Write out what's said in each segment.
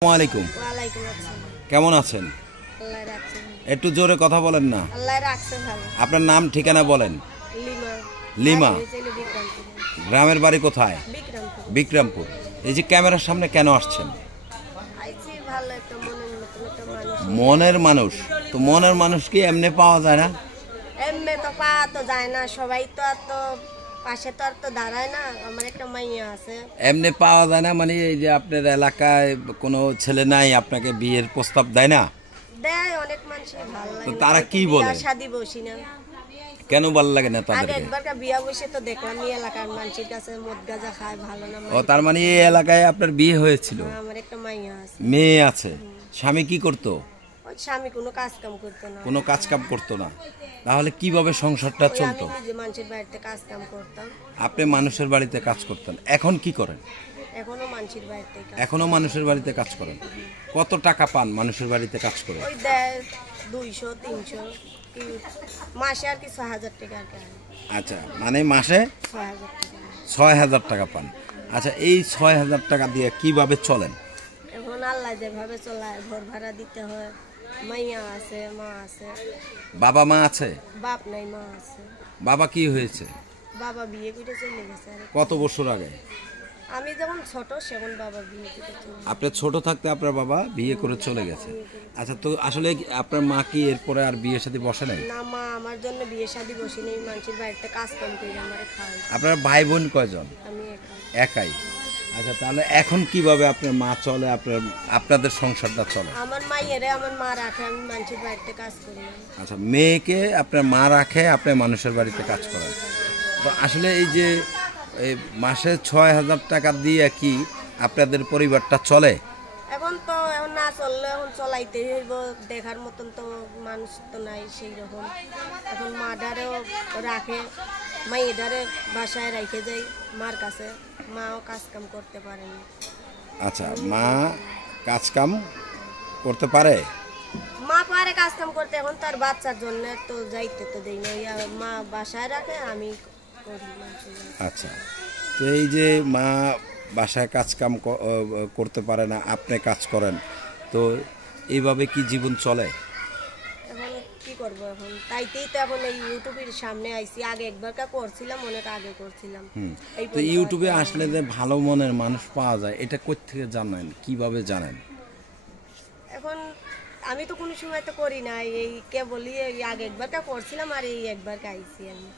আসসালামু আলাইকুম। ওয়ালাইকুম আসসালাম। কেমন আছেন? আল্লাহ রাখছে। একটু জোরে কথা বলেন না। আল্লাহ রাখছে ভালো। আপনার নাম ঠিকানা বলেন। লিমা। লিমা। বাড়ি হয়েছিল বিক্রমপুরে। গ্রামের বাড়ি কোথায়? বিক্রমপুর। বিক্রমপুর। এই যে ক্যামেরার সামনে কেন আসছেন? আইছি ভালো একটা মনের মতন একটা মানুষ। মনের মানুষ। তো মনের মানুষ কি এমনি পাওয়া যায় না? এমনি তো পাওয়া তো যায় না, সবাই তো আর তো পাশে তো আর তো দাঁড়ায় না। আমার একটা মাইয়া আছে। এমনি পাওয়া যায় না মানে এই যে আপনার এলাকায় কোনো ছেলে নাই আপনাকে বিয়ের প্রস্তাব দেয় না? দেয় অনেক মানুষই ভালো লাগে। তো তারা কি বলে? শাদি বসি না। কেন ভালো লাগে না আগে তাদেরকে? একবার বিয়া বসে তো দেখলাম এই এলাকার মানুষের কাছে মদ গাঁজা খায় ভালো না। ও তার মানে এই এলাকায় আপনার বিয়ে হয়েছিল? আমার একটা মাইয়া আছে। মেয়ে আছে। স্বামী কি করতো? ওই স্বামী কোনো কাজ কাম করতো না। কোনো কাজ কাম করতো না। তাহলে কিভাবে সংসারটা ওই চলতো? আমি নিজে মানুষের বাড়িতে কাজ কাম করতাম। আপনি মানুষের বাড়িতে কাজ করতেন, এখন কি করেন? এখনো মানুষের বাড়িতে কাজ। এখনো মানুষের বাড়িতে কাজ করেন। কত টাকা পান মানুষের বাড়িতে কাজ করে? ওই দেয় 200 300 কি মাসে আর কি 6000 টাকা আর কি। আচ্ছা, মানে মাসে 6000 টাকা। 6000 টাকা পান। আচ্ছা, এই 6000 টাকা দিয়ে কিভাবে চলেন? এখন আল্লাহ যেভাবে চলায়, ঘর ভাড়া দিতে হয়। মাইয়া আছে, মা আছে। বাবা মা আছে? বাপ নাই, মা আছে। বাবা কি হয়েছে? বাবা বিয়ে করে চলে গেছে। কত বছর আগে? আমি যখন ছোট সেখন বাবা বিয়ে করে চলে গেছে। আপনি ছোট থাকতে আপনার বাবা বিয়ে করে চলে গেছে। আচ্ছা, তো আসলে আপনার মা কি এরপরে আর বিয়ের সাথে বসে নাই? না, মা আমার জন্য বিয়ে শাদী বসে নেই, মানুষের বাড়িতে কাজ কাম করে আমার খাওয়াই। আপনার ভাই বোন কয়জন? আমি একা। একাই। আচ্ছা, তাহলে এখন কিভাবে আপনার মা চলে, আপনাদের সংসারটা চলে? আমার মাইয়েরে আমার মা রাখে, আমি মানুষের বাড়িতে কাজ করি। আচ্ছা, মেয়েকে আপনার মা রাখে, আপনি মানুষের বাড়িতে কাজ করেন। তো আসলে এই যে এই মাসে 6000 টাকা দিয়ে কি আপনাদের পরিবারটা চলে? এখন তো এখন না চললে এখন চলাইতে হইব, দেখার মতন তো মানুষ তো নাই সেই রকম। এখন মাডারেও রাখে, মাইয়েডারে বাসায় রেখে যাই মার কাছে। মাও কাজ কাম করতে পারেনি। আচ্ছা, মা কাজ কাম করতে পারে? মা পারে কাজ কাম করতে, এখন তার বাচ্চার জন্য তো যাইতে তো দেই না। মা বাসায় রাখে, আমি করি মানুষের বাড়িতে। আচ্ছা, তো এই যে মা বাসায় কাজ কাম করতে পারে না, আপনি কাজ করেন, তো এইভাবে কি জীবন চলে? এখন কি করবো, এখন তাইতেই তো এখন এই ইউটিউবের সামনে আইছি। আগে একবার করছিলাম, অনেক আগে করছিলাম। এই তো ইউটিউবে আসলে যে ভালো মনের মানুষ পাওয়া যায়, এটা কোথা থেকে জানেন, কিভাবে জানেন? এখন আমি তো কোনো সময় তো করি না, এই কে বলি এই আগে একবার করছিলাম আর এই একবার আইছি আমি।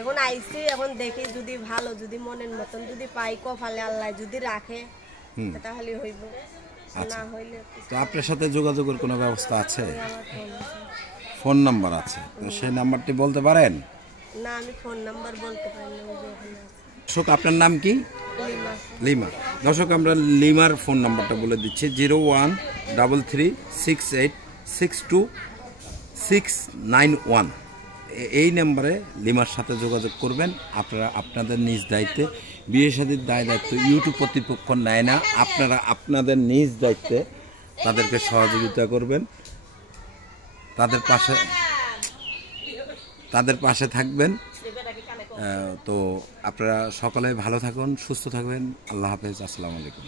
এখন আইছি, এখন দেখি যদি ভালো, যদি মনের মতন যদি পাই, কপালে আল্লাহ যদি রাখে তাহলে হইব, না হইলে তো আপনার সাথে যোগাযোগের কোনো ব্যবস্থা আছে? আমার ফোন আছে। ফোন নাম্বার আছে, তো সেই নাম্বারটি বলতে পারেন? না, আমি ফোন নাম্বার বলতে পারি না, ওই যে ওখানে আছে। দর্শক, আপনার নাম কি? লিমা। লিমা। দর্শক, আমরা লিমার ফোন নাম্বারটা বলে দিচ্ছি, 013368262691। এই নাম্বারে লিমার সাথে যোগাযোগ করবেন। আপনারা আপনাদের নিজ দায়িত্বে, বিয়ে শাদীর দায়িত্ব ইউটিউব কর্তৃপক্ষ নেয় না, আপনারা আপনাদের নিজ দায়িত্বে তাদেরকে সহযোগিতা করবেন, তাদের পাশে থাকবেন। তো আপনারা সকলে ভালো থাকুন, সুস্থ থাকবেন। আল্লাহ হাফেজ। আসসালামু আলাইকুম।